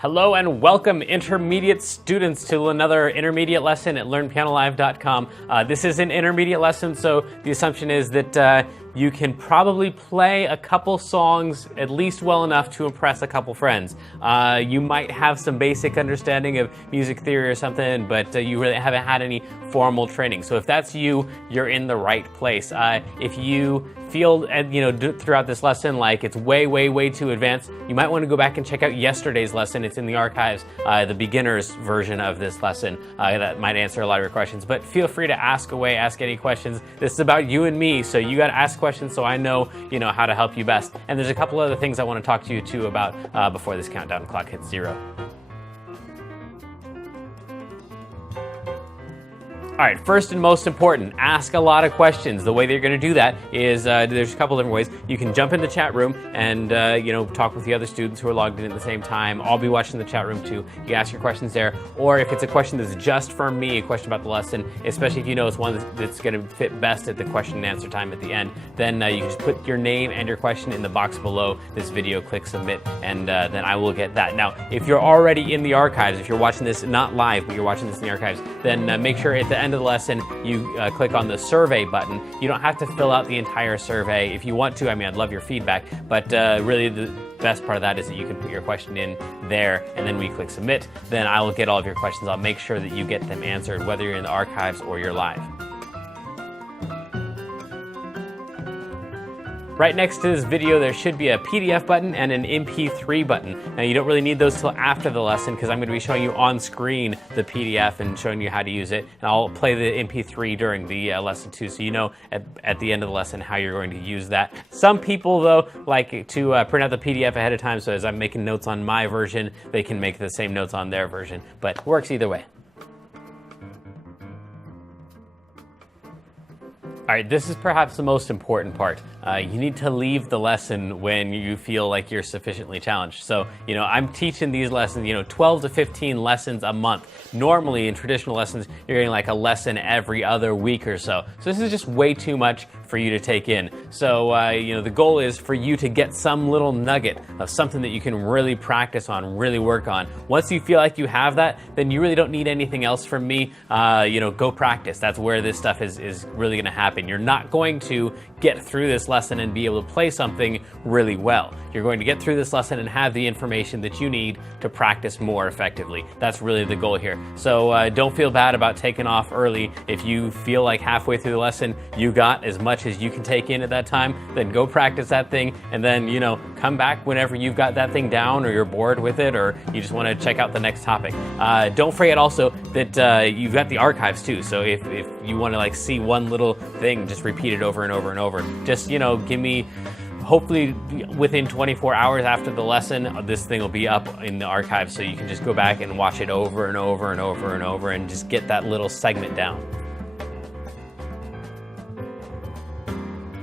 Hello and welcome, intermediate students, to another intermediate lesson at LearnPianoLive.com. This is an intermediate lesson, so the assumption is that you can probably play a couple songs at least well enough to impress a couple friends. You might have some basic understanding of music theory or something, but you really haven't had any formal training. So if that's you, you're in the right place. If you feel, throughout this lesson like it's way too advanced, you might want to go back and check out yesterday's lesson. It's in the archives, the beginner's version of this lesson. That might answer a lot of your questions, but feel free to ask away, ask any questions. This is about you and me, so you got to ask questions so I know, how to help you best. And there's a couple other things I want to talk to you too about before this countdown clock hits 0. All right, first and most important, ask a lot of questions. The way that you're going to do that is there's a couple different ways. You can jump in the chat room and talk with the other students who are logged in at the same time. I'll be watching the chat room too. You can ask your questions there. Or if it's a question that's just for me, a question about the lesson, especially if you know it's one that's going to fit best at the question and answer time at the end, then you can just put your name and your question in the box below this video, click submit, and then I will get that. Now, if you're already in the archives, if you're watching this not live, but you're watching this in the archives, then make sure at the end of the lesson you click on the survey button. You don't have to fill out the entire survey. If you want to, I'd love your feedback, but really the best part of that is that you can put your question in there, and then when you click submit, then I will get all of your questions. I'll make sure that you get them answered, whether you're in the archives or you're live. Right next to this video, there should be a PDF button and an MP3 button. Now, you don't really need those till after the lesson because I'm going to be showing you on screen the PDF and showing you how to use it. And I'll play the MP3 during the lesson too, so you know at the end of the lesson how you're going to use that. Some people, though, like to print out the PDF ahead of time, so as I'm making notes on my version, they can make the same notes on their version, but works either way. All right, this is perhaps the most important part. You need to leave the lesson when you feel like you're sufficiently challenged. So, I'm teaching these lessons, 12 to 15 lessons a month. Normally, in traditional lessons, you're getting like a lesson every other week or so. So this is just way too much for you to take in. So, the goal is for you to get some little nugget of something that you can really practice on, really work on. Once you feel like you have that, then you really don't need anything else from me. Go practice. That's where this stuff is really going to happen. You're not going to get through this lesson and be able to play something really well. You're going to get through this lesson and have the information that you need to practice more effectively. That's really the goal here. So don't feel bad about taking off early. If you feel like halfway through the lesson you got as much as you can take in at that time, then go practice that thing, and then come back whenever you've got that thing down, or you're bored with it, or you just want to check out the next topic. Don't forget also that you've got the archives too. So if you want to see one little thing, just repeat it over and over and over. Just give me, hopefully within 24 hours after the lesson, this thing will be up in the archive, so you can just go back and watch it over and over and over and over and just get that little segment down.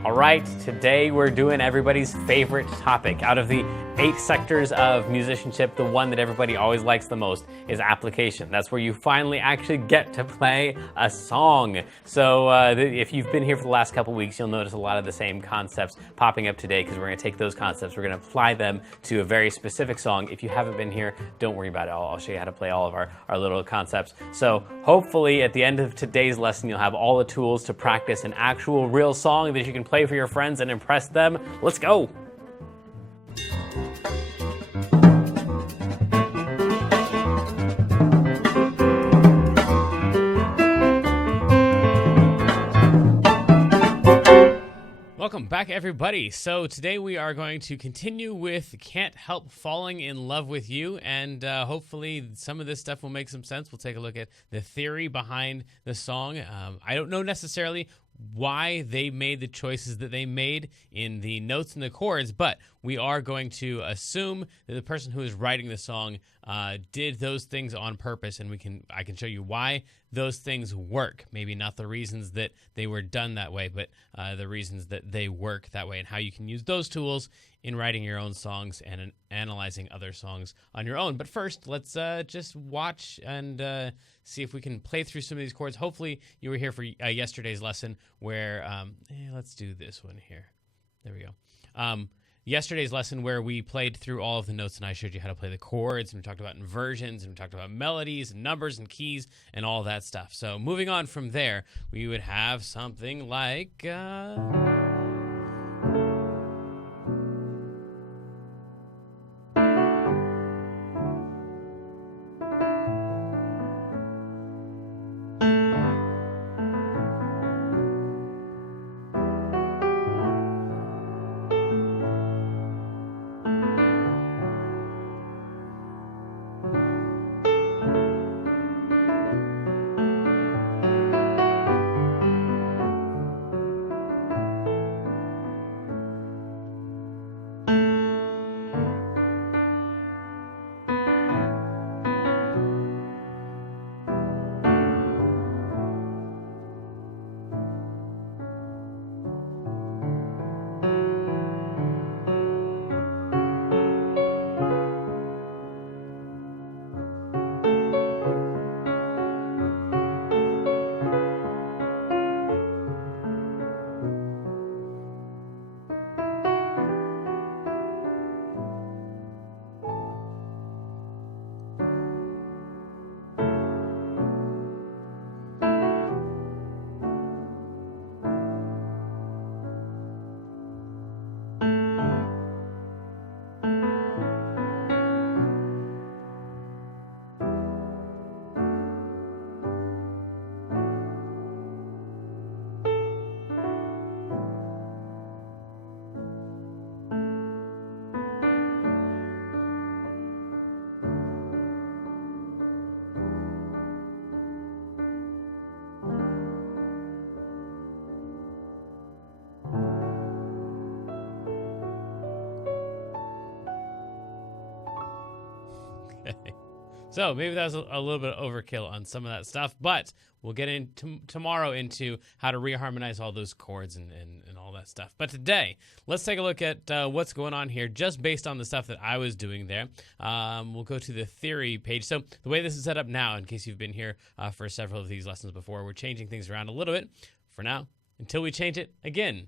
All right, today we're doing everybody's favorite topic. Out of the 8 sectors of musicianship, the one that everybody always likes the most is application. That's where you finally actually get to play a song. So if you've been here for the last couple weeks, you'll notice a lot of the same concepts popping up today, because we're going to take those concepts, we're going to apply them to a very specific song. If you haven't been here, don't worry about it. I'll show you how to play all of our little concepts. So hopefully at the end of today's lesson, you'll have all the tools to practice an actual real song that you can play for your friends and impress them. Let's go. Welcome back, everybody. So today we are going to continue with Can't Help Falling in Love with You, and hopefully some of this stuff will make some sense. We'll take a look at the theory behind the song. I don't know necessarily why they made the choices that they made in the notes and the chords, but we are going to assume that the person who is writing the song did those things on purpose, and I can show you why those things work. Maybe not the reasons that they were done that way, but the reasons that they work that way, and how you can use those tools in writing your own songs and in analyzing other songs on your own. But first, let's just watch and see if we can play through some of these chords. Hopefully you were here for yesterday's lesson where, let's do this one here. There we go. yesterday's lesson where we played through all of the notes and I showed you how to play the chords, and we talked about inversions, and we talked about melodies and numbers and keys and all that stuff. So moving on from there, we would have something like... So maybe that was a little bit of overkill on some of that stuff, but we'll get into tomorrow into how to reharmonize all those chords and all that stuff. But today, let's take a look at what's going on here just based on the stuff that I was doing there. We'll go to the theory page. So the way this is set up now, in case you've been here for several of these lessons before, we're changing things around a little bit for now until we change it again.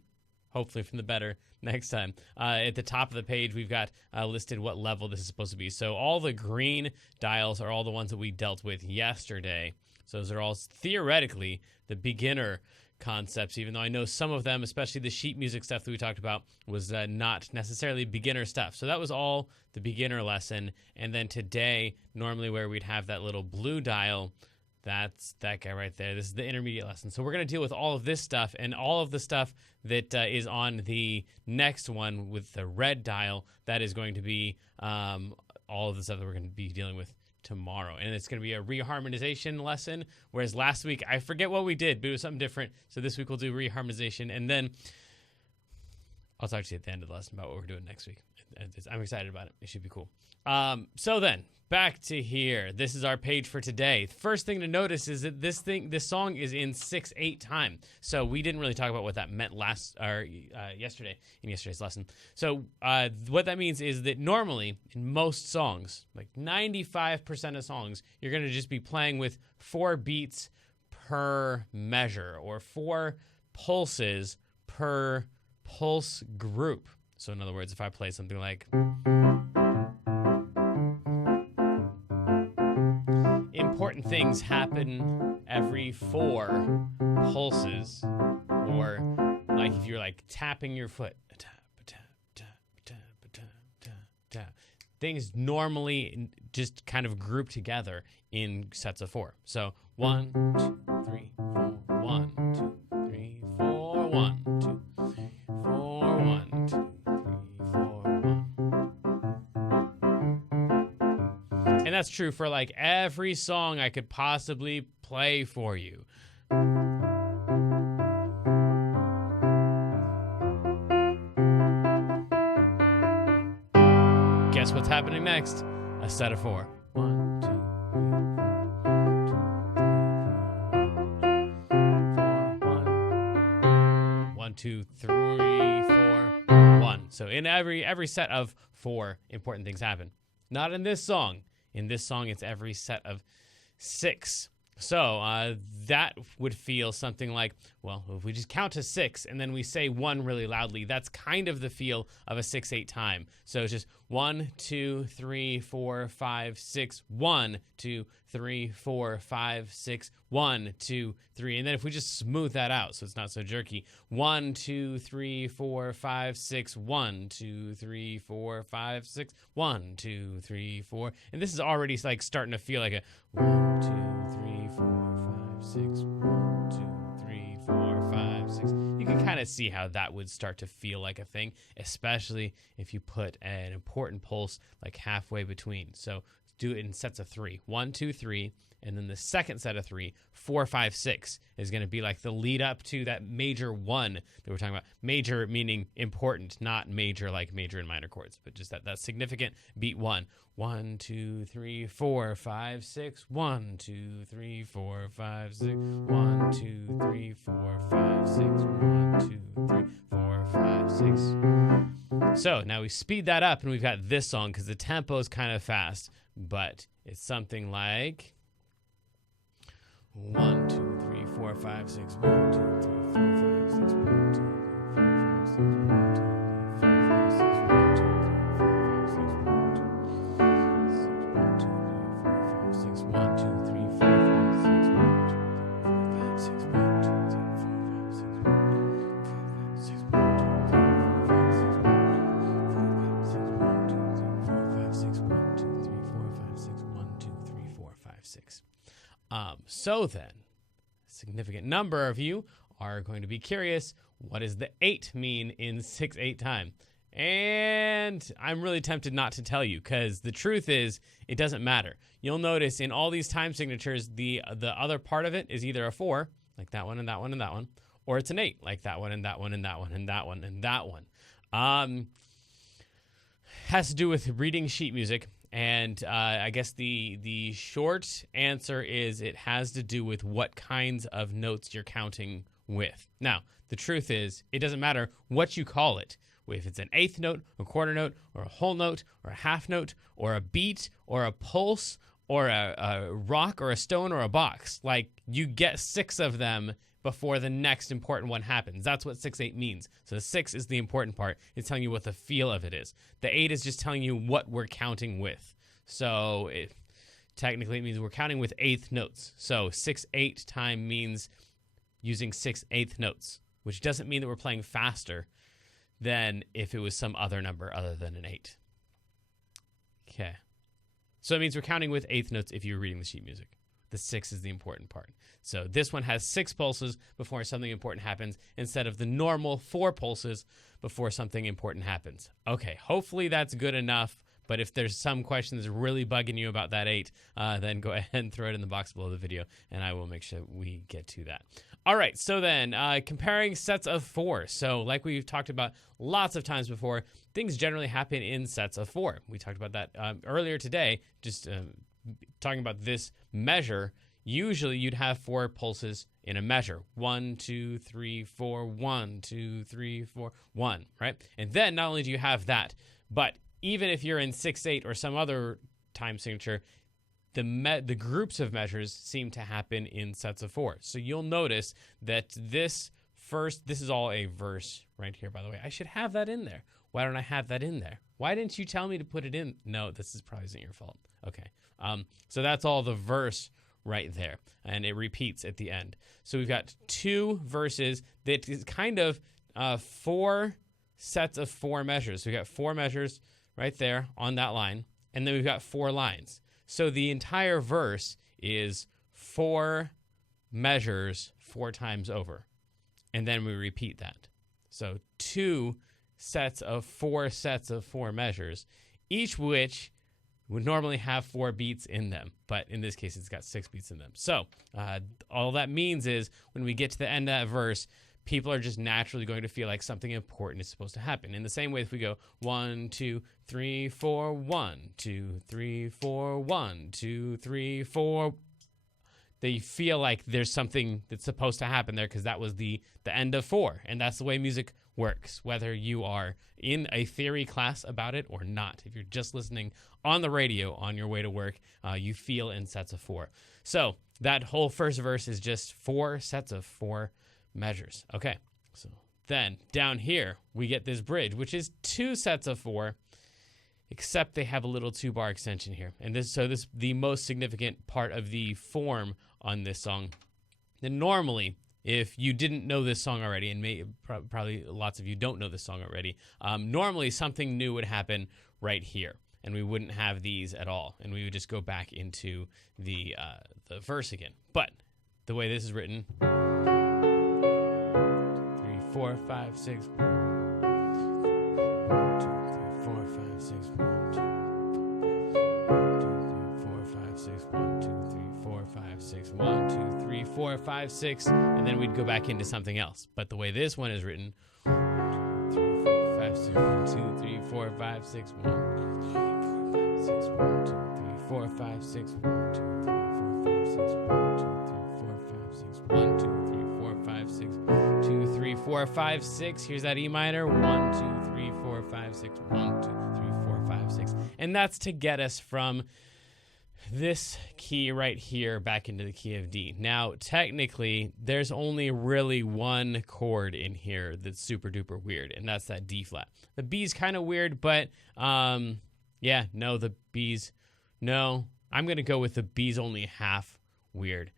Hopefully from the better next time. At the top of the page, we've got listed what level this is supposed to be. So all the green dials are all the ones that we dealt with yesterday. So those are all theoretically the beginner concepts, even though I know some of them, especially the sheet music stuff that we talked about, was not necessarily beginner stuff. So that was all the beginner lesson. And then today, normally where we'd have that little blue dial, that's that guy right there. This is the intermediate lesson. So we're going to deal with all of this stuff and all of the stuff that is on the next one with the red dial. That is going to be all of the stuff that we're going to be dealing with tomorrow. And it's going to be a reharmonization lesson, whereas last week, I forget what we did, but it was something different. So this week we'll do reharmonization, and then I'll talk to you at the end of the lesson about what we're doing next week. I'm excited about it. It should be cool. So then, back to here. This is our page for today. First thing to notice is that this song is in 6/8 time. So we didn't really talk about what that meant yesterday in yesterday's lesson. So what that means is that normally in most songs, like 95% of songs, you're going to just be playing with 4 beats per measure or 4 pulses per pulse group. So in other words, if I play something like important things happen every 4 pulses, or like if you're like tapping your foot, things normally just kind of group together in sets of 4. So 1, 2, 3, 4, 1, 2, 3, 4, 1, 2, 4, 1, 2, 3, 4, 1. And that's true for like every song I could possibly play for you. Guess what's happening next? A set of 4. 1, 2, 2, 3, 4, 1. So in every set of 4, important things happen. Not in this song. In this song, it's every set of 6. So that would feel something like, well, if we just count to 6 and then we say 1 really loudly, that's kind of the feel of a 6/8 time. So it's just 1, 2, 3, 4, 5, 6, 1, 2, 3, 4, 5, 6, 1, 2, 3. And then if we just smooth that out so it's not so jerky, 1, 2, 3, 4, 5, 6, 1, 2, 3, 4, 5, 6, 1, 2, 3, 4. And this is already like starting to feel like a 1, 2, 3, 4, 5, 6, 1, 2, 3, 4, 5, 6. You can kind of see how that would start to feel like a thing, especially if you put an important pulse like halfway between. So do it in sets of 3. 1, 2, 3. And then the second set of 3, 4, 5, 6 is going to be like the lead up to that major 1 that we're talking about. Major meaning important, not major like major and minor chords, but just that significant beat 1. 1, 2, 3, 4, 5, 6. 1, 2, 3, 4, 5, 6. 1, 2, 3, 4, 5, 6. 1, 2, 3, 4, 5, 6. So now we speed that up and we've got this song because the tempo is kind of fast, but it's something like 1, 2, 3, 4, 5, 6. 1, 2, 3, 4, 5, 6. 1, 2, 3, 4, 5, 6. 1, 2, 3, 4, 5, 6. 1, 2, 3, 4, 5, 6. 1, 2, 3, 4, 5, 6. 1, 2, 3, 4, 5, 6. 1, 2, 3, 4, 5, 6. 1, 2, 3, 4, 5, 6. So then, a significant number of you are going to be curious, what does the 8 mean in 6/8 time? And I'm really tempted not to tell you because the truth is it doesn't matter. You'll notice in all these time signatures, the other part of it is either a 4, like that one and that one and that one, or it's an 8, like that one and that one and that one and that one and that one. Has to do with reading sheet music. And I guess the short answer is it has to do with what kinds of notes you're counting with. Now, the truth is it doesn't matter what you call it. If it's an eighth note, a quarter note, or a whole note, or a half note, or a beat, or a pulse, or a rock, or a stone, or a box. Like, you get 6 of them before the next important one happens. That's what 6/8 means. So the 6 is the important part. It's telling you what the feel of it is. The 8 is just telling you what we're counting with. So technically it means we're counting with eighth notes. So 6/8 time means using 6/8 notes, which doesn't mean that we're playing faster than if it was some other number other than an 8. Okay. So it means we're counting with eighth notes if you're reading the sheet music. The 6 is the important part. So this one has 6 pulses before something important happens instead of the normal 4 pulses before something important happens. Okay, hopefully that's good enough. But if there's some question that's really bugging you about that 8, then go ahead and throw it in the box below the video, and I will make sure we get to that. All right, so then comparing sets of 4. So like we've talked about lots of times before, things generally happen in sets of 4. We talked about that earlier today, just talking about this measure. Usually you'd have 4 pulses in a measure. 1, 2, 3, 4, 1, 2, 3, 4, 1, right? And then not only do you have that, but even if you're in 6/8 or some other time signature, the groups of measures seem to happen in sets of 4. So you'll notice that this is all a verse right here, by the way. I should have that in there. Why don't I have that in there? Why didn't you tell me to put it in? No, this is probably isn't your fault. Okay. So that's all the verse right there. And it repeats at the end. So we've got 2 verses that is kind of 4 sets of 4 measures. So we've got 4 measures right there on that line. And then we've got 4 lines. So the entire verse is 4 measures 4 times over. And then we repeat that. So 2 sets of 4 measures, each which would normally have 4 beats in them. But in this case, it's got 6 beats in them. So all that means is when we get to the end of that verse, people are just naturally going to feel like something important is supposed to happen. In the same way, if we go 1, 2, 3, 4, 1, 2, 3, 4, 1, 2, 3, 4, they feel like there's something that's supposed to happen there because that was the end of 4. And that's the way music works, whether you are in a theory class about it or not. If you're just listening on the radio on your way to work, you feel in sets of 4. So that whole first verse is just 4 sets of 4 measures. Okay, so then down here we get this bridge, which is 2 sets of 4, except they have a little 2-bar extension here. And this the most significant part of the form on this song. And normally, if you didn't know this song already, and probably lots of you don't know this song already, normally something new would happen right here, and we wouldn't have these at all, and we would just go back into the verse again. But the way this is written, 3, 4, 5, 6. 1, 2, 3, 4, 5, 6, and then we'd go back into something else. But the way this one is written, 3, 4, 5, 6, 1, 2, 3, 4, 5, 6, 1, 2, 3, 4, 5, 6, 1, 2, 3, 4, 5, 6, 1, 2, 3, 4, 5, 6, 2, 3, 4, 5, 6. Here's that E minor. 1, 2, 3, 4, 5, 6. 1, 2, 3, 4, 5, 6. And that's to get us from this key right here back into the key of D. Now, technically, there's only really one chord in here that's super duper weird, and that's that D flat. The B's kind of weird, but yeah, no, the B's, no. I'm going to go with the B's only half weird.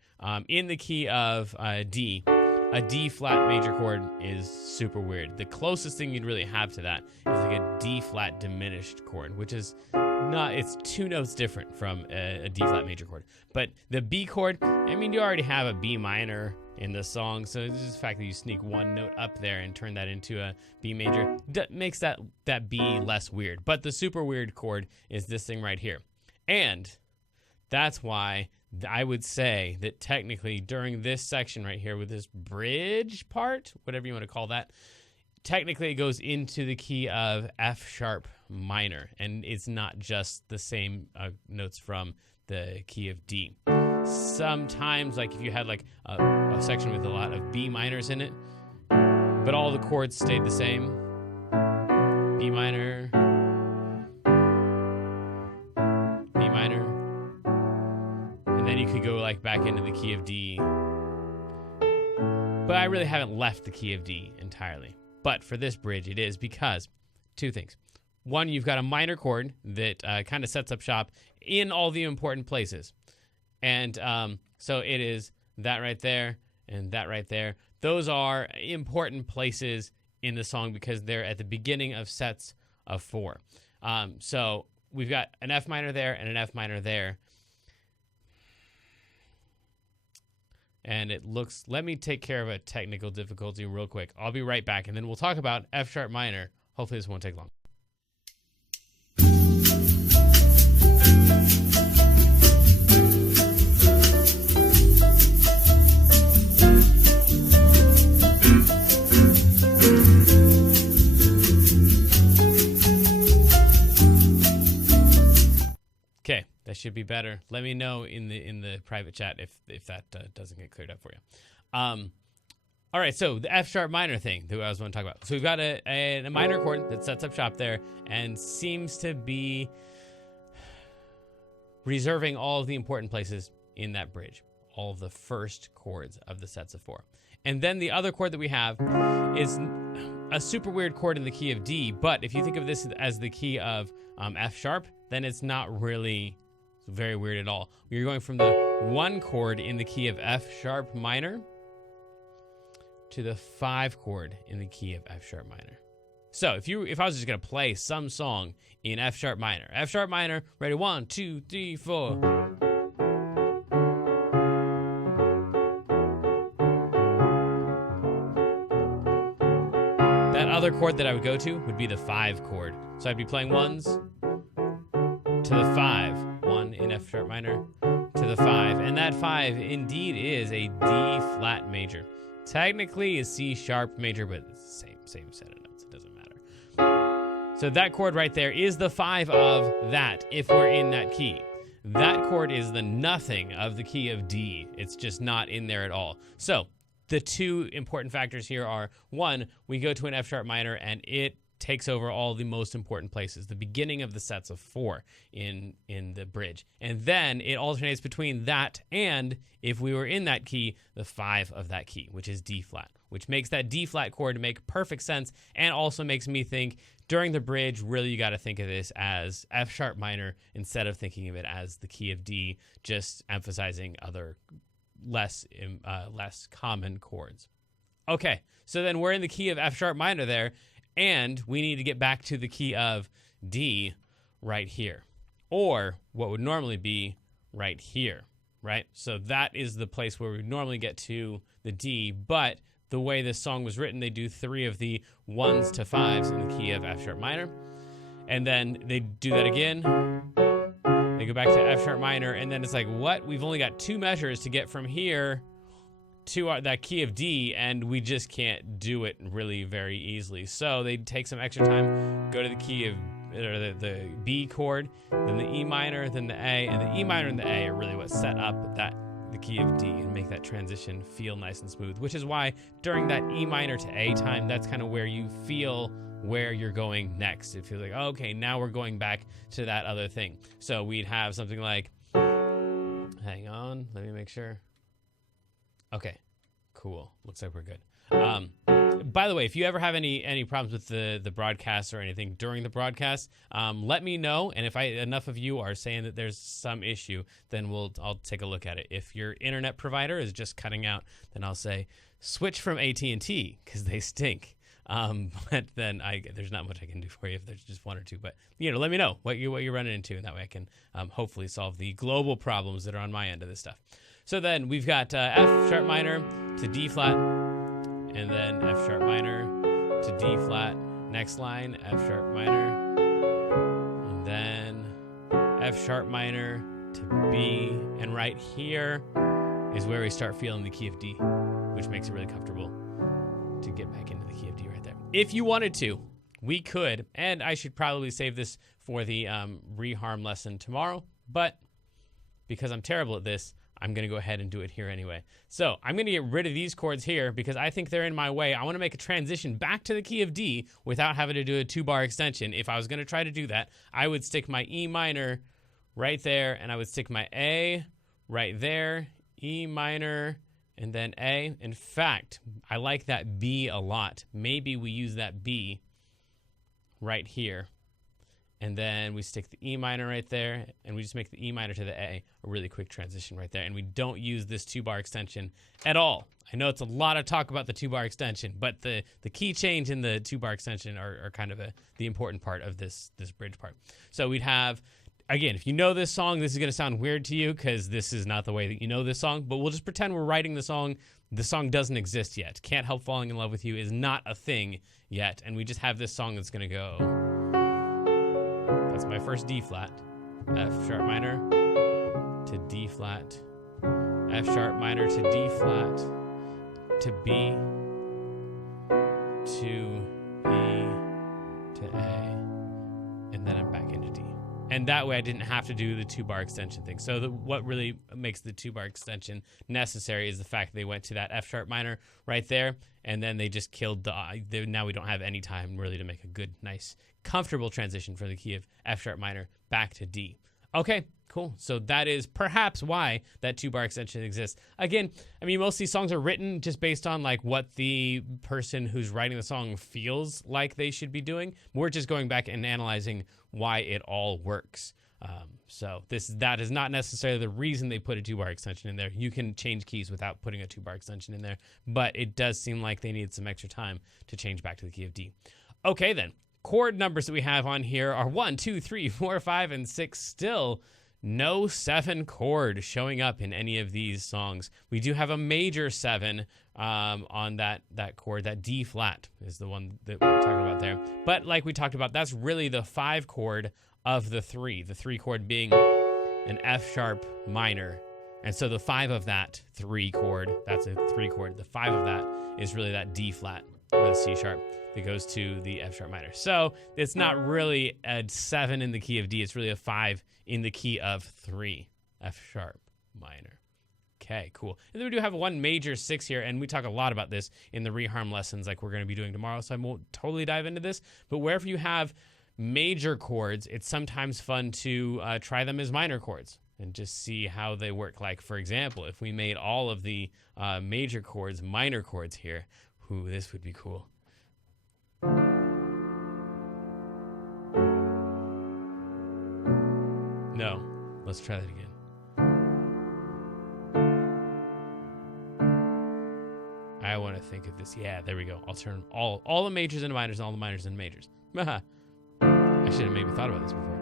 In the key of D, a D flat major chord is super weird. The closest thing you'd really have to that is like a D flat diminished chord, which is not, it's 2 notes different from a D flat major chord. But the B chord, I mean, you already have a B minor in the song, so it's just the fact that you sneak 1 note up there and turn that into a B major makes that B less weird. But the super weird chord is this thing right here. And that's why I would say that technically during this section right here with this bridge part, whatever you want to call that, technically it goes into the key of F sharp minor, and it's not just the same notes from the key of D. Sometimes, like if you had like a section with a lot of B minors in it, but all the chords stayed the same, B minor, B minor, and then you could go like back into the key of D. But I really haven't left the key of D entirely. But for this bridge, it is because 2 things. One, you've got a minor chord that kind of sets up shop in all the important places. And so it is that right there and that right there. Those are important places in the song because they're at the beginning of sets of 4. So we've got an F minor there and an F minor there. And it looks, let me take care of a technical difficulty real quick. I'll be right back, and then we'll talk about F sharp minor. Hopefully this won't take long. Okay, that should be better. Let me know in the private chat if that doesn't get cleared up for you. All right, so the F sharp minor thing that I was going to talk about. So we've got a minor chord that sets up shop there and seems to be reserving all of the important places in that bridge, all of the first chords of the sets of 4. And then the other chord that we have is a super weird chord in the key of D, but if you think of this as the key of F sharp, then it's not really very weird at all. You're going from the 1 chord in the key of F sharp minor to the 5 chord in the key of F sharp minor. So if I was just gonna play some song in F sharp minor, ready, 1, 2, 3, 4. That other chord that I would go to would be the 5 chord. So I'd be playing 1s to the 5, 1 in F sharp minor to the 5, and that 5 indeed is a D flat major. Technically a C sharp major, but it's the same set of notes. It doesn't matter. So that chord right there is the 5 of that if we're in that key. that chord is the nothing of the key of D. It's just not in there at all. So the two important factors here are, one, we go to an F sharp minor and it takes over all the most important places, the beginning of the sets of 4 in the bridge. And then it alternates between that and, if we were in that key, the 5 of that key, which is D flat, which makes that D flat chord make perfect sense, and also makes me think during the bridge, really you got to think of this as F sharp minor instead of thinking of it as the key of D, just emphasizing other less common chords. Okay, so then we're in the key of F sharp minor there, and we need to get back to the key of D right here, or what would normally be right here, right? So that is the place where we normally get to the D, but the way this song was written, they do 3 of the 1s to 5s in the key of F sharp minor, and then they do that again. They go back to F sharp minor, and then it's like, what? We've only got 2 measures to get from here to that key of D, and we just can't do it really very easily. So they take some extra time, go to the key of, or the B chord, then the E minor, then the A, and the E minor and the A are really what set up the key of D and make that transition feel nice and smooth, which is why during that E minor to A time, that's kind of where you feel where you're going next. It feels like, oh, okay, now we're going back to that other thing. So we'd have something like, hang on, let me make sure. Okay, cool. Looks like we're good. By the way, if you ever have any problems with the broadcast or anything during the broadcast, let me know. And if enough of you are saying that there's some issue, then I'll take a look at it. If your internet provider is just cutting out, then I'll say switch from AT&T because they stink. But then there's not much I can do for you if there's just 1 or 2. But let me know what you're running into, and that way I can hopefully solve the global problems that are on my end of this stuff. So then we've got F sharp minor to D flat, and then F sharp minor to D flat. Next line, F sharp minor, and then F sharp minor to B. And right here is where we start feeling the key of D, which makes it really comfortable to get back into the key of D right there. If you wanted to, we could, and I should probably save this for the reharm lesson tomorrow, but because I'm terrible at this, I'm going to go ahead and do it here anyway. So I'm going to get rid of these chords here because I think they're in my way. I want to make a transition back to the key of D without having to do a 2-bar extension. If I was going to try to do that, I would stick my E minor right there, and I would stick my A right there, E minor, and then A. In fact, I like that B a lot. Maybe we use that B right here. And then we stick the E minor right there, and we just make the E minor to the A a really quick transition right there. And we don't use this 2-bar extension at all. I know it's a lot of talk about the 2-bar extension, but the key change and the 2-bar extension are kind of the important part of this bridge part. So we'd have, again, if you know this song, this is going to sound weird to you because this is not the way that you know this song, but we'll just pretend we're writing the song. The song doesn't exist yet. Can't Help Falling in Love with You is not a thing yet, and we just have this song that's going to go. That's my first D flat, F sharp minor to D flat, F sharp minor to D flat, to B, to E, to A, and then I'm back into D. And that way I didn't have to do the 2-bar extension thing. So what really makes the 2-bar extension necessary is the fact that they went to that F sharp minor right there, and then they just killed now we don't have any time really to make a good, nice, comfortable transition from the key of F sharp minor back to D. Okay, cool. So that is perhaps why that 2-bar extension exists. Again, I mean, most of these songs are written just based on like what the person who's writing the song feels like they should be doing. We're just going back and analyzing why it all works. So that is not necessarily the reason they put a 2-bar extension in there. You can change keys without putting a 2-bar extension in there, but it does seem like they need some extra time to change back to the key of D. Okay, then. Chord numbers that we have on here are 1, 2, 3, 4, 5, and 6. Still no 7 chord showing up in any of these songs. We do have a major 7 on that chord. That D flat is the one that we're talking about there. But like we talked about, that's really the 5 chord of the 3. The 3 chord being an F sharp minor. And so the 5 of that 3 chord, that's a 3 chord. The 5 of that is really that D flat or the C sharp that goes to the F sharp minor. So it's not really a 7 in the key of D. It's really a 5 in the key of 3, F sharp minor. Okay, cool. And then we do have one major 6 here, and we talk a lot about this in the reharm lessons like we're going to be doing tomorrow, so I won't totally dive into this. But wherever you have major chords, it's sometimes fun to try them as minor chords and just see how they work. Like, for example, if we made all of the major chords minor chords here, this would be cool. No, let's try that again. I want to think of this. Yeah, there we go. I'll turn all the majors into minors and all the minors into majors. I should have maybe thought about this before.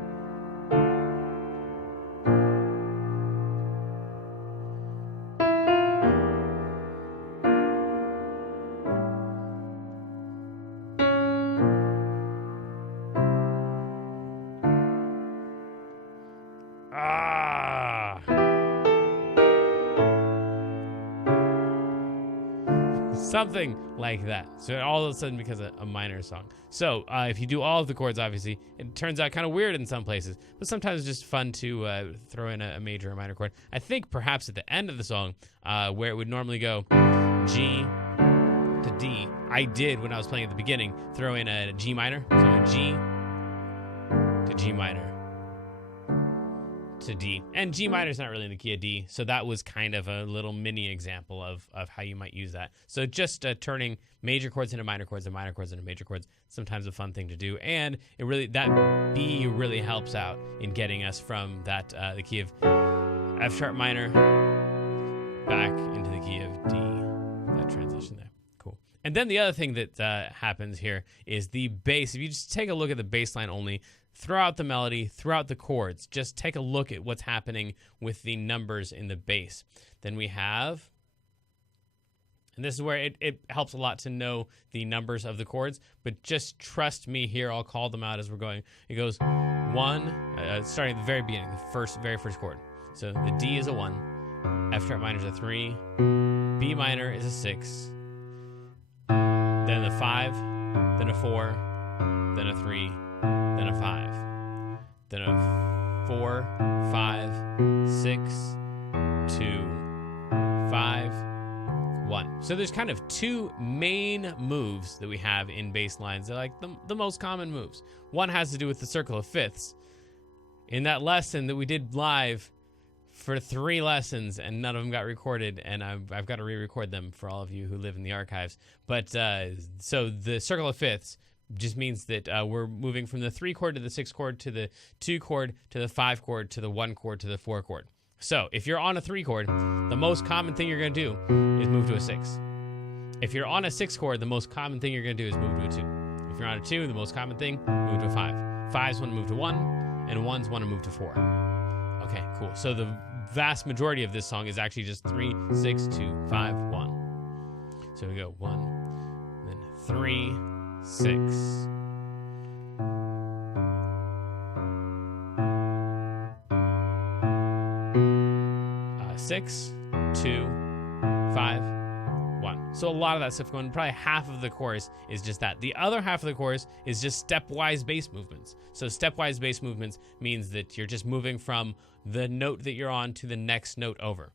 Something like that. So all of a sudden becomes a minor song. So if you do all of the chords, obviously, it turns out kind of weird in some places, but sometimes it's just fun to throw in a major or minor chord. I think perhaps at the end of the song, where it would normally go G to D, I did, when I was playing at the beginning, throw in a G minor. So a G to G minor to D. And G minor is not really in the key of D, so that was kind of a little mini example of how you might use that. So just turning major chords into minor chords and minor chords into major chords, sometimes a fun thing to do. And that B really helps out in getting us from that the key of F sharp minor back into the key of D, that transition there. Cool. And then the other thing that happens here is the bass. If you just take a look at the bass line only, throw out the melody, throw out the chords. Just take a look at what's happening with the numbers in the bass. Then we have, and this is where it helps a lot to know the numbers of the chords, but just trust me here. I'll call them out as we're going. It goes 1, starting at the very beginning, the very first chord. So the D is a 1, F sharp minor is a 3, B minor is a 6, then a 5, then a 4, then a 3, then a 5, then a 4, 5, 6, 2, 5, 1. So there's kind of two main moves that we have in bass lines. They're like the most common moves. One has to do with the circle of fifths. In that lesson that we did live for 3 lessons, and none of them got recorded, and I've got to re-record them for all of you who live in the archives. But so the circle of fifths just means that we're moving from the 3 chord to the 6 chord to the 2 chord to the 5 chord to the 1 chord to the 4 chord. So if you're on a 3 chord, the most common thing you're going to do is move to a 6. If you're on a 6 chord, the most common thing you're going to do is move to a 2. If you're on a 2, the most common thing, move to a 5. 5s want to move to 1, and 1s want to move to 4. Okay, cool. So the vast majority of this song is actually just 3, 6, 2, 5, 1. So we go 1, then 3, 6. 6, 2, 5, 1. So a lot of that stuff going, probably half of the chorus is just that. The other half of the chorus is just stepwise bass movements. So stepwise bass movements means that you're just moving from the note that you're on to the next note over.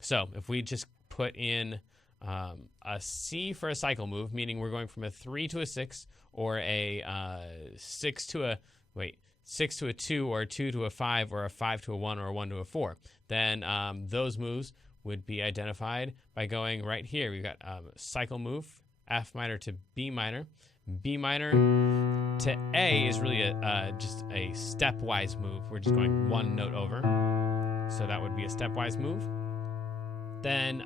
So if we just put in a C for a cycle move, meaning we're going from a 3 to a 6, or a 6 to a 2, or a 2 to a 5, or a 5 to a 1, or a 1 to a 4, then those moves would be identified by going right here. We've got cycle move, F minor to B minor. B minor to A is really just a stepwise move. We're just going one note over. So that would be a stepwise move. Then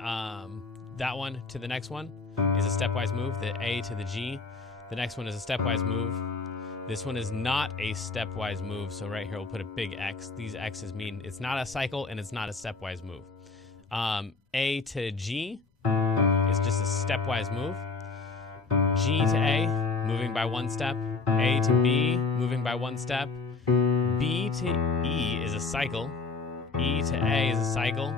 that one to the next one is a stepwise move, the A to the G. The next one is a stepwise move. This one is not a stepwise move, so right here we'll put a big X. These X's mean it's not a cycle and it's not a stepwise move. A to G is just a stepwise move. G to A, moving by 1 step. A to B, moving by 1 step. B to E is a cycle. E to A is a cycle.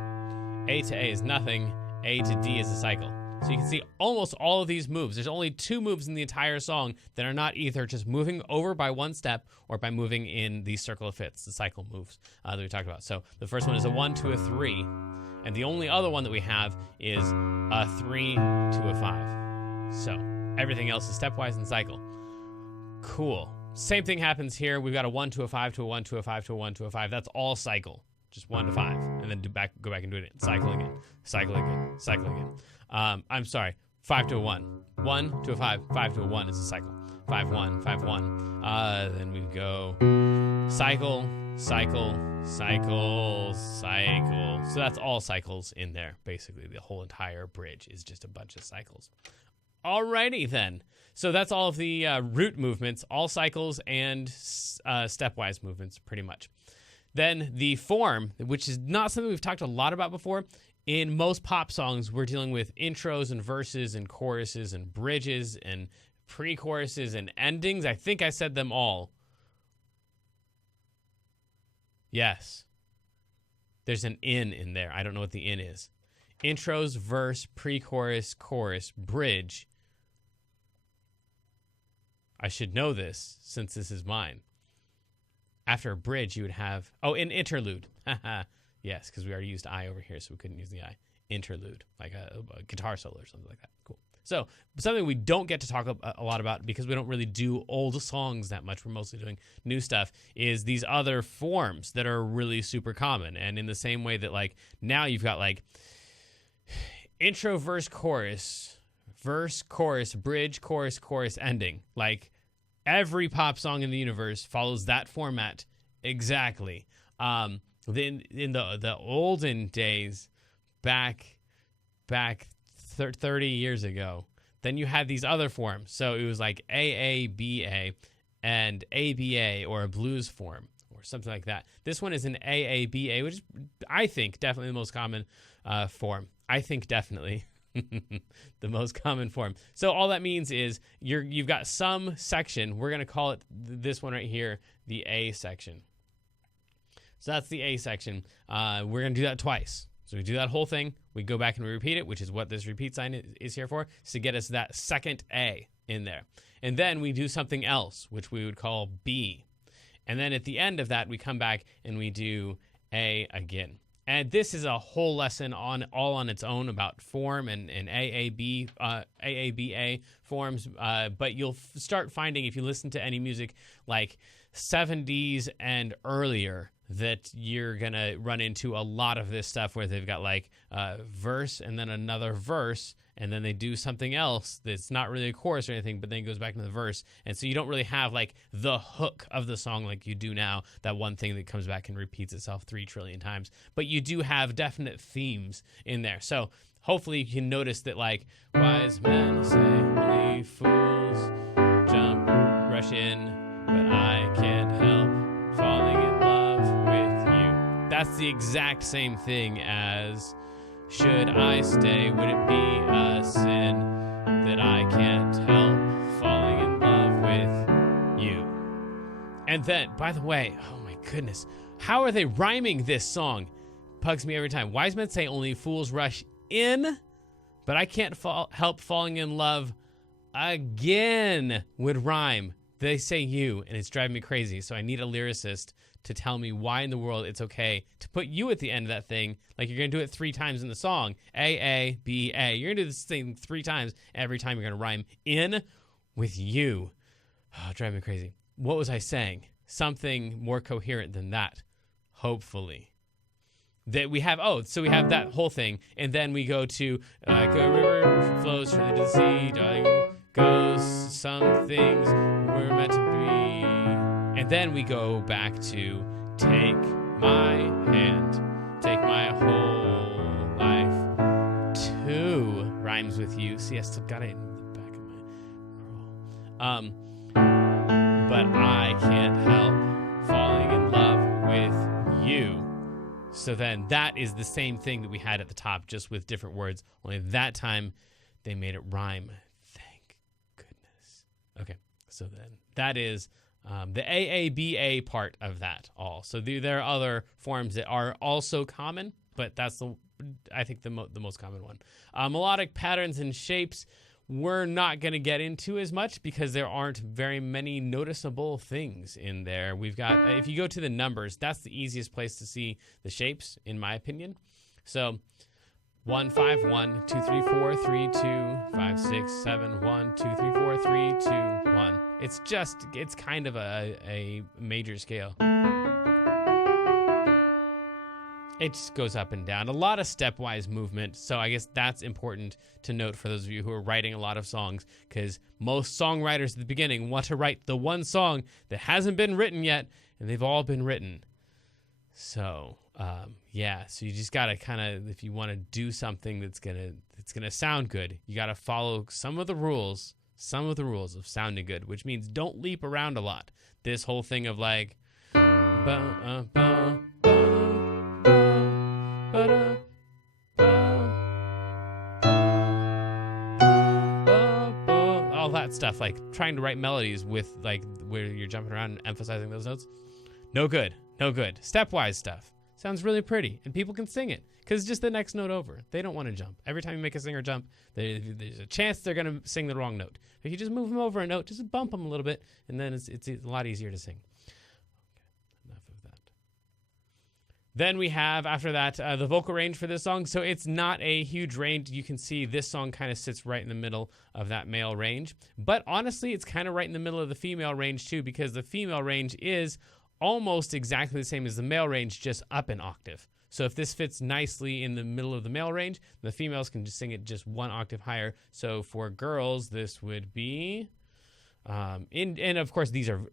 A to A is nothing. A to D is a cycle. So you can see almost all of these moves. There's only 2 moves in the entire song that are not either just moving over by 1 step or by moving in the circle of fifths, the cycle moves that we talked about. So the first one is a 1 to a 3, and the only other one that we have is a 3 to a 5. So everything else is stepwise and cycle. Cool. Same thing happens here. We've got a 1 to a 5 to a 1 to a 5 to a 1 to a 5. That's all cycle. Just 1 to 5, and then go back and do it. Cycle again, cycle again, cycle again. I'm sorry, 5 to a 1, 1 to a 5, 5 to a 1 is a cycle. 5 1, 5 1. Then we go cycle, cycle, cycle, cycle. So that's all cycles in there. Basically, the whole entire bridge is just a bunch of cycles. Alrighty then. So that's all of the root movements, all cycles and stepwise movements, pretty much. Then the form, which is not something we've talked a lot about before. In most pop songs, we're dealing with intros and verses and choruses and bridges and pre-choruses and endings. I think I said them all. Yes. There's an in there. I don't know what the in is. Intros, verse, pre-chorus, chorus, bridge. I should know this since this is mine. After a bridge, you would have... Oh, an interlude. Yes, because we already used I over here, so we couldn't use the I. Interlude, like a guitar solo or something like that. Cool. So something we don't get to talk a lot about because we don't really do old songs that much. We're mostly doing new stuff, is these other forms that are really super common. And in the same way that, like, now you've got, like, intro, verse, chorus, bridge, chorus, chorus, ending. Like, every pop song in the universe follows that format exactly. Then in the olden days, back 30 years ago, then you had these other forms. So it was like AABA and ABA, or a blues form or something like that. This one is an AABA, which is, I think, definitely the most common form. I think definitely the most common form. So all that means is you've got some section. We're going to call it this one right here, the A section. So that's the A section. We're going to do that twice. So we do that whole thing. We go back and we repeat it, which is what this repeat sign is here for, is to get us that second A in there. And then we do something else, which we would call B. And then at the end of that, we come back and we do A again. And this is a whole lesson all on its own about form and AABA forms. But you'll start finding, if you listen to any music like 70s and earlier, that you're going to run into a lot of this stuff where they've got like a verse and then another verse, and then they do something else that's not really a chorus or anything, but then it goes back into the verse. And so you don't really have like the hook of the song like you do now, that one thing that comes back and repeats itself 3 trillion times. But you do have definite themes in there. So hopefully you can notice that, like, wise men say only fools jump, rush in, but I can't help falling in love with you. That's the exact same thing as, should I stay, would it be a sin that I can't help falling in love with you? And then, by the way, oh my goodness, how are they rhyming this song? Bugs me every time. Wise men say only fools rush in, but I can't help falling in love again would rhyme. They say you, and it's driving me crazy. So I need a lyricist to tell me why in the world it's okay to put you at the end of that thing. Like, you're going to do it 3 times in the song. A, B, A. You're going to do this thing 3 times. Every time you're going to rhyme in with you. Oh, driving me crazy. What was I saying? Something more coherent than that. Hopefully. That we have, so we have that whole thing. And then we go to, like a river flows from the sea, goes some things were meant to be. And then we go back to take my hand, take my whole life. 2 rhymes with you. See, I still got it in the back of my roll. But I can't help falling in love with you. So then that is the same thing that we had at the top, just with different words. Only that time they made it rhyme. Thank goodness. Okay, so then that is the AABA part of that all. So there are other forms that are also common, but that's the I think the most common one. Melodic patterns and shapes, we're not going to get into as much because there aren't very many noticeable things in there. We've got, if you go to the numbers, that's the easiest place to see the shapes, in my opinion. So 1 5 1 2 3 4 3 2 5 6 7 1 2 3 4 3 2 1. It's kind of a major scale. It just goes up and down. A lot of stepwise movement. So I guess that's important to note for those of you who are writing a lot of songs, because most songwriters at the beginning want to write the one song that hasn't been written yet, and they've all been written. So so you just gotta kind of, if you want to do something that's gonna sound good, you gotta follow some of the rules of sounding good, which means don't leap around a lot. This whole thing of like, all that stuff, like trying to write melodies with like where you're jumping around and emphasizing those notes. No good. Stepwise stuff sounds really pretty, and people can sing it because it's just the next note over. They don't want to jump. Every time you make a singer jump, there's a chance they're going to sing the wrong note. If you just move them over a note, just bump them a little bit, and then it's a lot easier to sing. Okay, enough of that. Then we have, after that, the vocal range for this song. So it's not a huge range. You can see this song kind of sits right in the middle of that male range. But honestly, it's kind of right in the middle of the female range too, because the female range is almost exactly the same as the male range, just up an octave. So if this fits nicely in the middle of the male range, the females can just sing it just one octave higher. So for girls, this would be, and of course, these are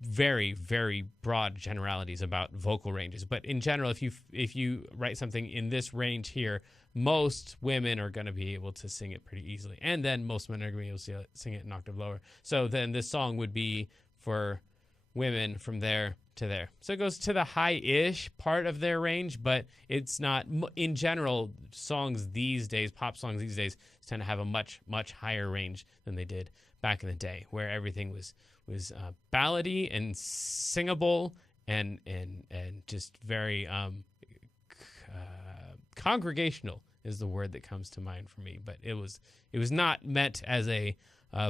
very, very broad generalities about vocal ranges. But in general, if you write something in this range here, most women are going to be able to sing it pretty easily. And then most men are going to be able to sing it an octave lower. So then this song would be for women from there to there. So it goes to the high-ish part of their range, but it's not, in general, songs these days, pop songs these days, tend to have a much, much higher range than they did back in the day, where everything was ballady and singable and just very congregational is the word that comes to mind for me. But it was not meant as a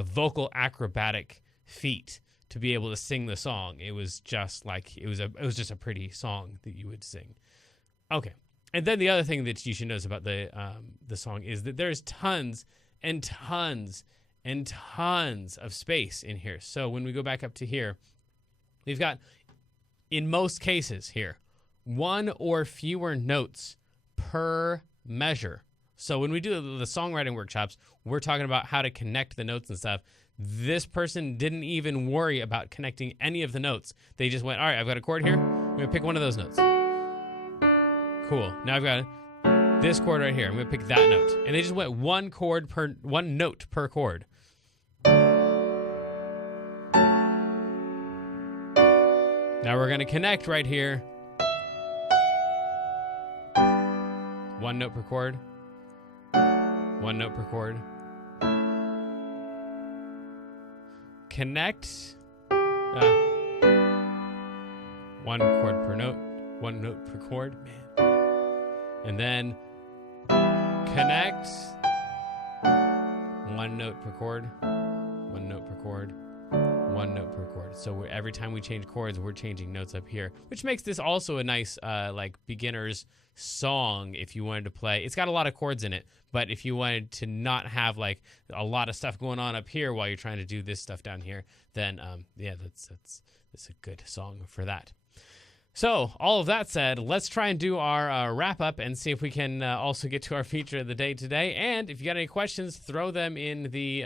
vocal acrobatic feat to be able to sing the song. It was just like, it was just a pretty song that you would sing. Okay. And then the other thing that you should notice about the song is that there's tons and tons and tons of space in here. So when we go back up to here, we've got, in most cases here, one or fewer notes per measure. So when we do the songwriting workshops, we're talking about how to connect the notes and stuff. This person didn't even worry about connecting any of the notes. They just went, all right, I've got a chord here. I'm going to pick one of those notes. Cool. Now I've got this chord right here. I'm going to pick that note. And they just went one note per chord. Now we're going to connect right here. One note per chord. One note per chord. Connect. One chord per note. One note per chord. Man. And then connect. One note per chord. One note per chord. One note per chord. So every time we change chords, we're changing notes up here, which makes this also a nice like beginner's song if you wanted to play. It's got a lot of chords in it, but if you wanted to not have like a lot of stuff going on up here while you're trying to do this stuff down here, then that's a good song for that. So all of that said, let's try and do our wrap up and see if we can also get to our feature of the day today. And if you got any questions, throw them in the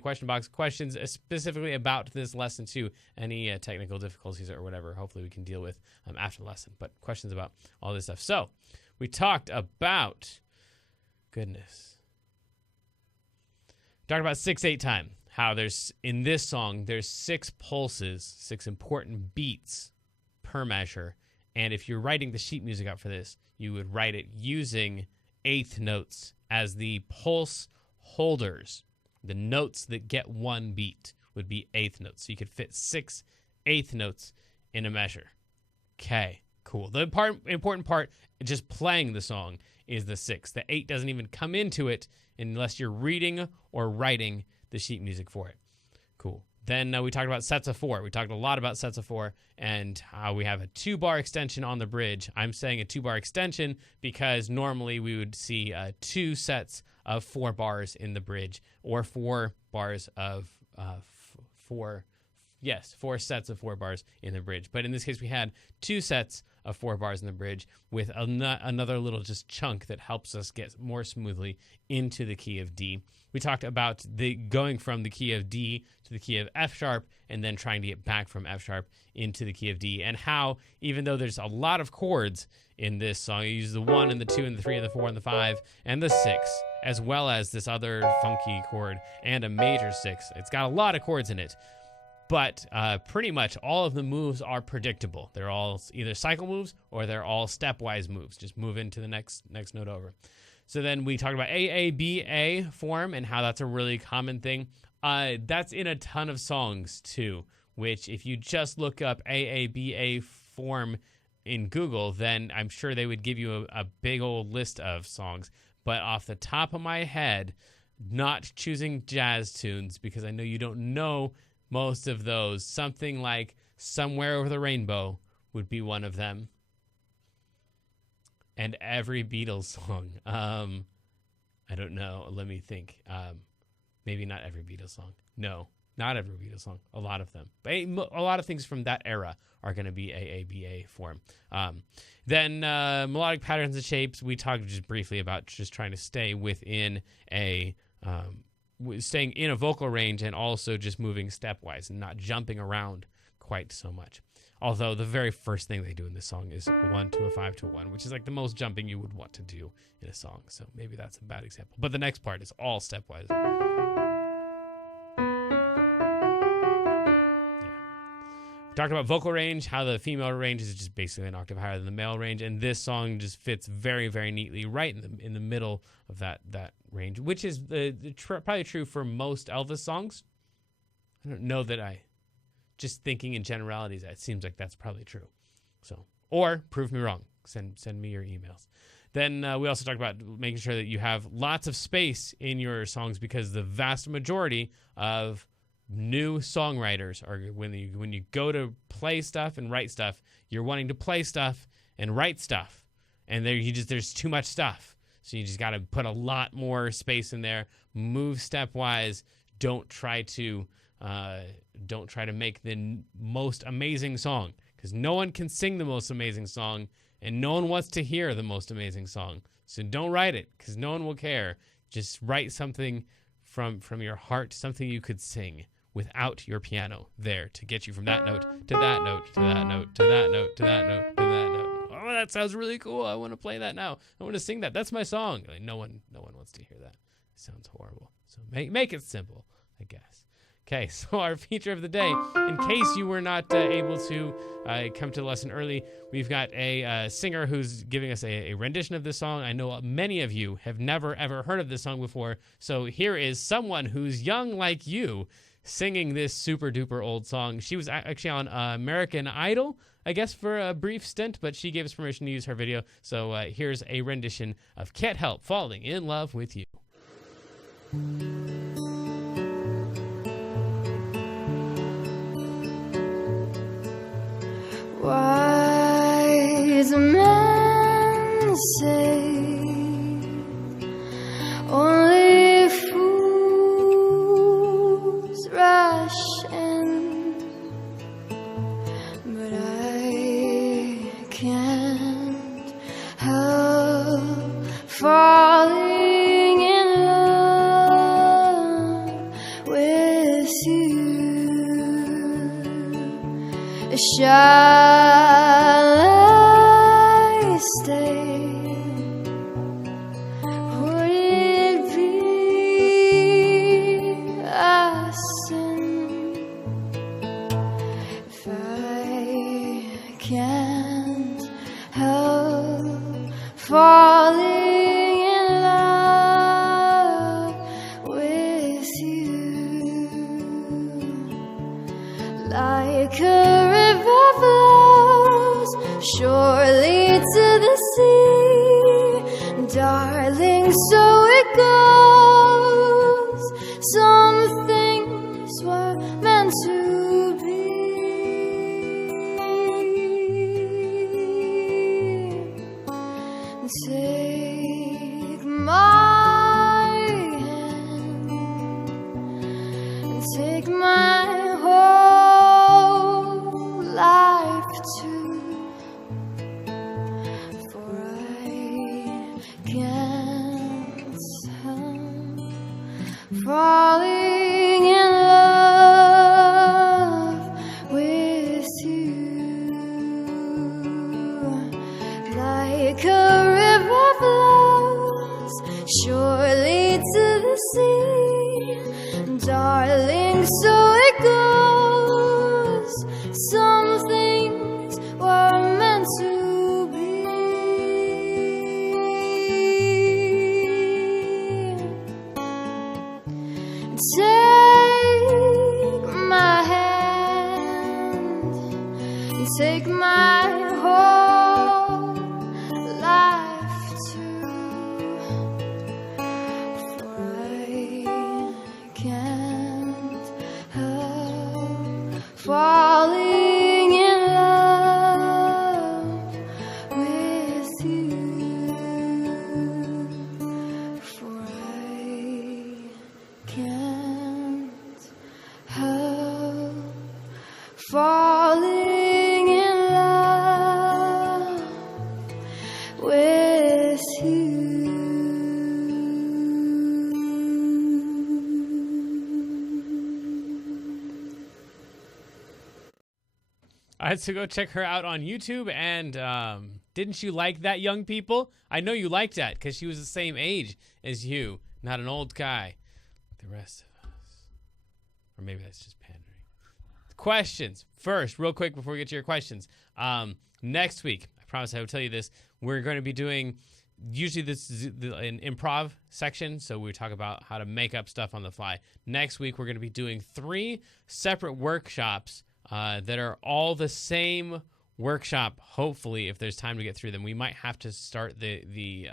question box. Questions specifically about this lesson too. Any technical difficulties or whatever, hopefully we can deal with after the lesson. But questions about all this stuff. So we talked about, talked about 6/8 time. How there's, in this song, there's 6 pulses, 6 important beats per measure, and if you're writing the sheet music out for this, you would write it using eighth notes as the pulse holders. The notes that get one beat would be eighth notes, so you could fit 6 eighth notes in a measure. Okay, Cool. The important part, just playing the song, is the 6. The 8 doesn't even come into it unless you're reading or writing the sheet music for it. Cool. Then we talked about sets of 4. We talked a lot about sets of 4 and how we have a 2-bar extension on the bridge. I'm saying a 2-bar extension because normally we would see 2 sets of 4 bars in the bridge, or 4 bars of 4 sets of 4 bars in the bridge. But in this case, we had 2 sets of 4 bars in the bridge with another little just chunk that helps us get more smoothly into the key of D. We talked about going from the key of D to the key of F sharp and then trying to get back from F sharp into the key of D, and how even though there's a lot of chords in this song, you use the 1 and the 2 and the 3 and the 4 and the 5 and the 6, as well as this other funky chord and a major 6. It's got a lot of chords in it. But pretty much all of the moves are predictable. They're all either cycle moves or they're all stepwise moves. Just move into the next note over. So then we talked about AABA form and how that's a really common thing. That's in a ton of songs too, which if you just look up AABA form in Google, then I'm sure they would give you a big old list of songs. But off the top of my head, not choosing jazz tunes because I know you don't know most of those. Something like Somewhere Over the Rainbow would be one of them. And every Beatles song. I don't know. Let me think. Maybe not every Beatles song. No, not every Beatles song. A lot of them. But a lot of things from that era are going to be AABA form. Then melodic patterns and shapes. We talked just briefly about just trying to stay within staying in a vocal range and also just moving stepwise and not jumping around quite so much. Although the very first thing they do in this song is 1 to a 5 to a 1, which is like the most jumping you would want to do in a song. So maybe that's a bad example. But the next part is all stepwise. We talked about vocal range, how the female range is just basically an octave higher than the male range, and this song just fits very, very neatly right in the middle of that range, which is probably true for most Elvis songs. I don't know that just thinking in generalities, it seems like that's probably true. So, or prove me wrong. Send me your emails. Then we also talked about making sure that you have lots of space in your songs because the vast majority of new songwriters are when you go to play stuff and write stuff, you're wanting to play stuff and write stuff, and there's too much stuff, so you just got to put a lot more space in there. Move stepwise. Don't try to make the most amazing song because no one can sing the most amazing song, and no one wants to hear the most amazing song. So don't write it because no one will care. Just write something from your heart, something you could sing without your piano there to get you from that note to that note to that note to that note to that note to that note. Oh, that sounds really cool. I want to play that now. I want to sing that. That's my song. Like, no one wants to hear that. It sounds horrible. So make it simple, I guess. Okay, so our feature of the day, in case you were not able to come to the lesson early, we've got a singer who's giving us a rendition of this song. I know many of you have never, ever heard of this song before, so here is someone who's young like you singing this super duper old song. She was actually on American Idol, I guess, for a brief stint, but she gave us permission to use her video. So here's a rendition of Can't Help Falling in Love with You. Wise men say only fools rush in, but I can't help falling in love with you. Shall I stay? Would it be a sin if I can't help falling in love with you? Like a river flows surely to the sea, darling, so it goes. Some things were meant to be. Take my hand and take my whole life too, for I can't help falling in love with you. Like a river flows surely to the sea, darling, so it goes. Some things were meant to be. Take my hand and take my whole life too, for I can't help falling in love with you, for I can't help falling in love with you. All right, so go check her out on YouTube. And didn't you like that, young people? I know you liked that because she was the same age as you, not an old guy. The rest of us. Or maybe that's just pandering. Questions. First, real quick before we get to your questions. Next week, I promise I will tell you this, we're going to be doing, usually this is an improv section, so we talk about how to make up stuff on the fly. Next week, we're going to be doing 3 separate workshops that are all the same workshop. Hopefully, if there's time to get through them, we might have to start the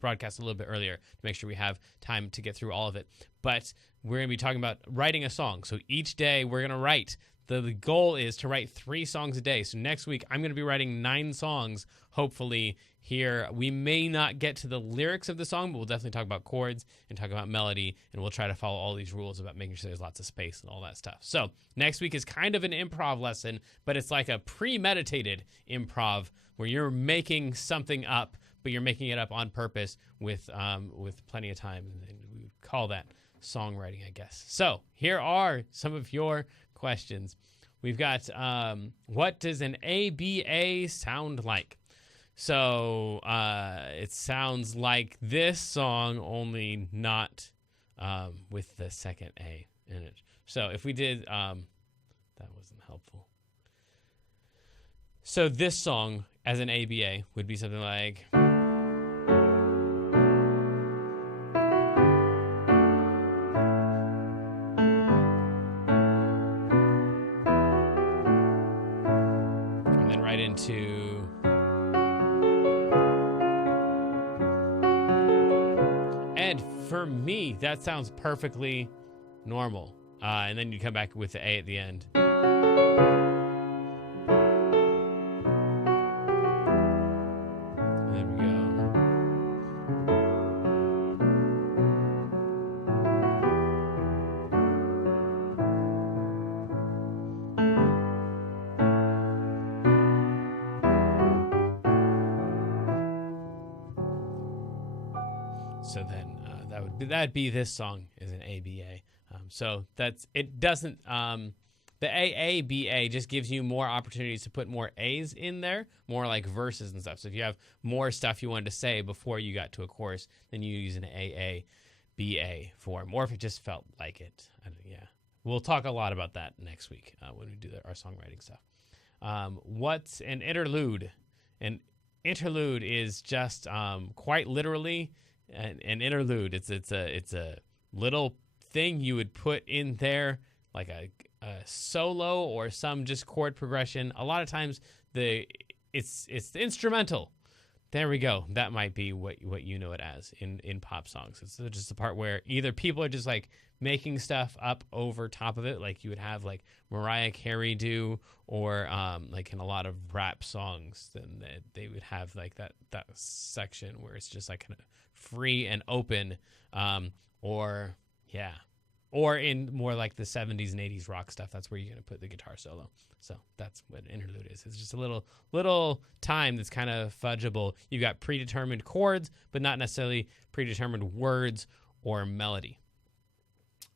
broadcast a little bit earlier to make sure we have time to get through all of it. But we're going to be talking about writing a song. So each day we're going to write. The goal is to write 3 songs a day. So next week I'm going to be writing 9 songs, hopefully, here. We may not get to the lyrics of the song, but we'll definitely talk about chords and talk about melody, and we'll try to follow all these rules about making sure there's lots of space and all that stuff. So next week is kind of an improv lesson, but it's like a premeditated improv where you're making something up, but you're making it up on purpose with plenty of time. And we would call that songwriting, I guess. So here are some of your questions. We've got, what does an ABA sound like? So it sounds like this song, only not with the second A in it. So if we did, that wasn't helpful. So this song as an ABA would be something like... into and for me that sounds perfectly normal, and then you come back with the A at the end. And there we go. So then that'd be this song is an ABA. So that's it. Doesn't the AABA just gives you more opportunities to put more A's in there, more like verses and stuff. So if you have more stuff you wanted to say before you got to a chorus, then you use an AABA form, or if it just felt like it. Yeah, we'll talk a lot about that next week when we do our songwriting stuff. What's an interlude? An interlude is just quite literally an interlude. It's a little thing you would put in there, like a solo or some just chord progression. A lot of times the it's the instrumental. There we go. That might be what you know it as in pop songs. It's just the part where either people are just like making stuff up over top of it, like you would have like Mariah Carey do, or like in a lot of rap songs, then they would have like that section where it's just like kind of free and open, or in more like the 70s and 80s rock stuff. That's where you're gonna put the guitar solo. So that's what an interlude is. It's just a little time that's kind of fudgeable. You've got predetermined chords, but not necessarily predetermined words or melody.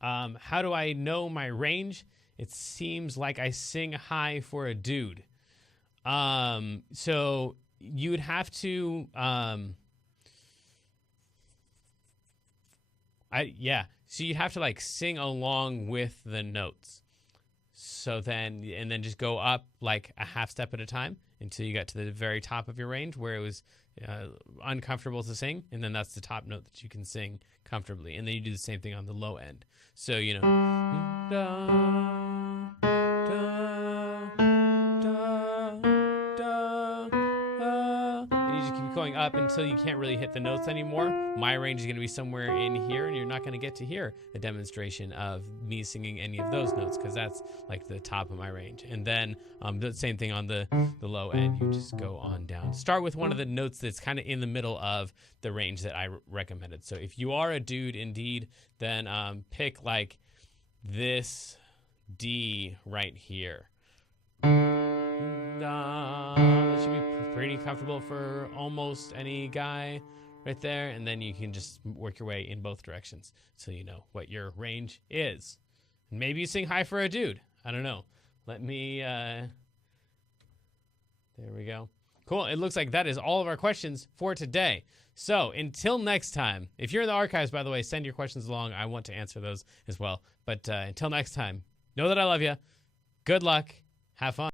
How do I know my range? It seems like I sing high for a dude. So you would have to, so you'd have to like sing along with the notes. So then just go up like a half step at a time until you got to the very top of your range where it was uncomfortable to sing. And then that's the top note that you can sing comfortably. And then you do the same thing on the low end. So, you know, da, da, da, da, and you just keep going up until you can't really hit the notes anymore. My range is going to be somewhere in here, and you're not going to get to hear a demonstration of me singing any of those notes because that's like the top of my range. And then the same thing on the low end. You just go on down. Start with one of the notes that's kind of in the middle of the range that I recommended. So if you are a dude indeed, then pick like this D right here. That should be pretty comfortable for almost any guy right there. And then you can just work your way in both directions so you know what your range is. Maybe you sing high for a dude. I don't know. Let me, there we go. Cool. It looks like that is all of our questions for today. So until next time, if you're in the archives, by the way, send your questions along. I want to answer those as well. But until next time, know that I love you. Good luck. Have fun.